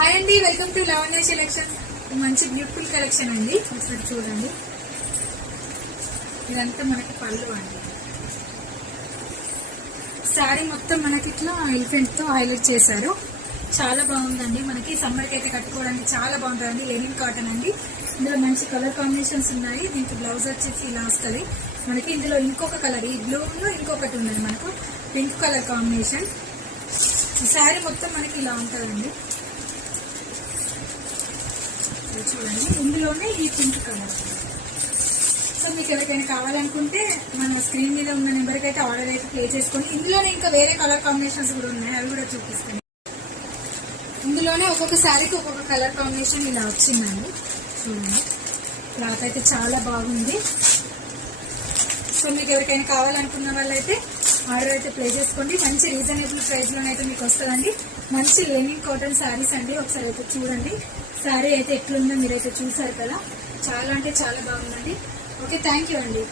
Hi అండి, welcome to Lavanya selection. మంచి beautiful collection అండి. ఒకసారి చూడండి, ఇదంతా మనకి పళ్ళు అండి. శారీ మొత్తం మనకి ఇట్లా ఎలిఫెంట్ తో హైలైట్ చేశారు. చాలా బాగుందండి. మనకి సమ్మర్ కి అయితే కట్టుకోవడానికి చాలా బాగుంటుందండి. లెనిన్ కాటన్ అండి. ఇందులో మంచి కలర్ కాంబినేషన్స్ ఉన్నాయి. దీనికి బ్లౌజ్ వచ్చేసి ఇలా వస్తుంది మనకి. ఇందులో ఇంకొక కలర్, ఈ బ్లూ ఇంకొకటి ఉన్నది మనకు పింక్ కలర్ కాంబినేషన్. శారీ మొత్తం మనకి ఇలా ఉంటుందండి. చూడండి, ఇందులోనే ఈ పింక్ కలర్. సో మీకు ఎవరికైనా కావాలనుకుంటే మన స్క్రీన్ మీద ఉన్న నెంబర్కి అయితే ఆర్డర్ అయితే ప్లే చేసుకోండి. ఇందులోనే ఇంకా వేరే కలర్ కాంబినేషన్స్ కూడా ఉన్నాయి, అవి కూడా చూపిస్తాను. ఇందులోనే ఒక్కొక్క శారీకి ఒక్కొక్క కలర్ కాంబినేషన్ ఇలా వచ్చిందండి. చూడండి, క్లాత్ అయితే చాలా బాగుంది. సో మీకు ఎవరికైనా కావాలనుకున్న వాళ్ళైతే ఆర్డర్ అయితే ప్లే చేసుకోండి. మంచి రీజనబుల్ ప్రైస్ లోనైతే మీకు వస్తుందండి. మంచి లెనిన్ కాటన్ శారీస్ అండి. ఒకసారి అయితే చూడండి, శారీ అయితే ఎట్లుందో మీరైతే చూసారు కదా. చాలా అంటే చాలా బాగుందండి. ఓకే, థ్యాంక్ యూ అండి.